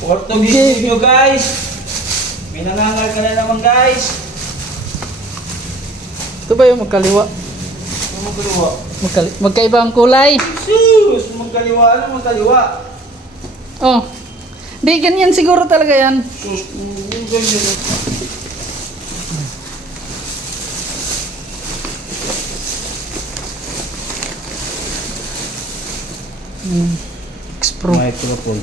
Portuguese video guys. May nangangal ka na naman guys. Ito ba yung magkaliwa? Ano magkaliwa? Magkaiba ang kulay. Sus! Magkaliwa? Ano magkaliwa? Oh. Di, ganyan siguro talaga yan. Sus! Ganyan. X-Pro. Microphone.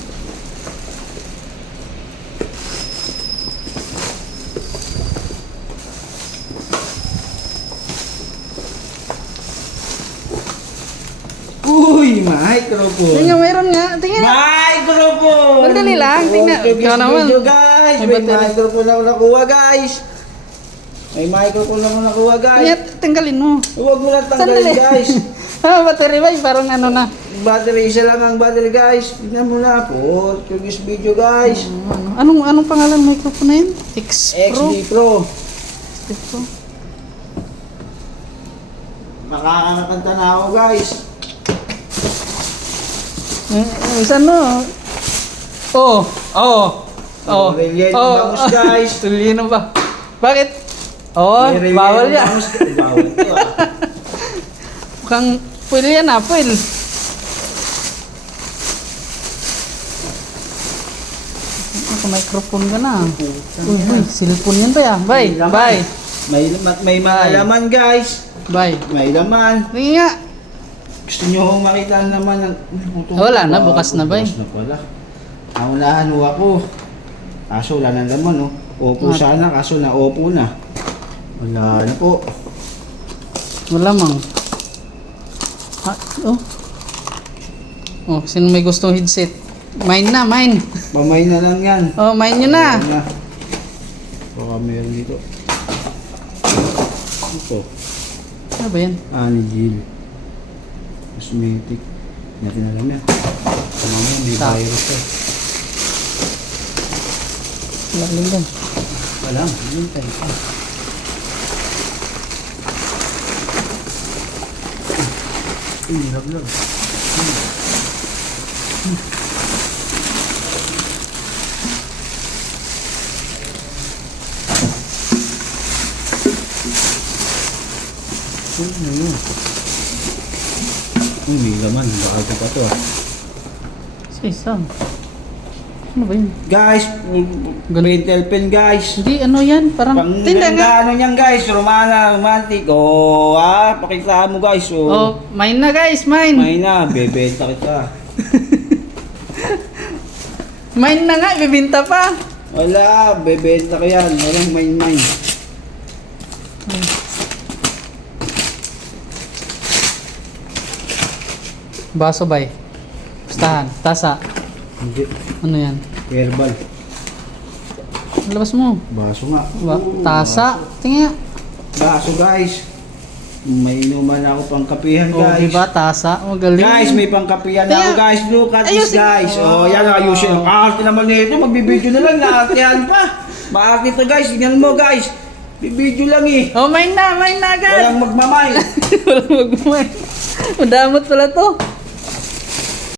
Uy! Microphone! Tingnan, mayroon nga. Tingnan. Microphone! Madali lang, tingnan. Portuguese Ikaw naman. video guys! May May battery. microphone ako nakuha guys! May microphone ako nakuha guys! Tingnan, tanggalin mo. Huwag mo na tanggalin Sandali. guys! Battery ba? Parang ano na. Battery, isa lang ang battery guys! Tignan mo na! Portuguese video guys! Anong pangalan ng microphone na yun? X-Pro. XD Pro! X-Pro. Makakanakanta na ako guys! Saan no? Oh. Relyen ng bangus, guys. Relyen ba? Bakit? Oh, May relyen bawal ng yan. bangus. Bawal ito ah! Mukhang pwede yan ah, pwede. Microphone ka na. Uy, cellphone yan ba ya? Bye, May laman. bye. May mga Bye. laman guys! Bye. May laman! Tingin nga. Gusto nyo makita naman ng... Wala na, bukas na ba eh? Bukas na pala. Naunahan ho ako. Kaso wala na laman oh. Opo sana, kaso na opo na. Wala na po. Wala mang. Oh. Oh, sino may gustong headset? Mine na, mine. Pamay na lang yan. Oh, mine nyo na. Wala na. Baka meron dito. Ito. Ano ba yan? Anigil. Cosmetic. Hindi natin alam yan. Tama mo, may Sa- virus eh. Wala lang yan. Wala, hintay pa. Love. May laman, baka ito pa to ah. Sa isa. Ano ba yun? Guys, printel pen guys. Hindi, ano yan? Parang Pang tinda nga. ano yan guys, Romana, romantic. Oh, pakita mo guys. Oh, Oh, mine na guys, mine. may na, bebenta kita. Mine na nga, ibibinta pa. Wala, bebenta ko yan. Walang mine. Baso bay. Pustahan, tasa. Hindi, Ano yan? herbal. Labas mo. Baso nga. Tasa. Tingnan nga. Baso guys. May inuman ako pang kapihan Oh, guys. diba? Tasa. Magaling. Guys, may pangkapihan Kaya- ako guys. Look at this Ayusin- guys. Oh, yan ayusin. Ang arte naman nito. Magbibideo na lang. Naartehan pa. Maarte ito guys. Tingnan mo guys. Bibideo lang eh. Oh, mine na agad. Walang magmamay. Walang magmamay. Madamot pala to.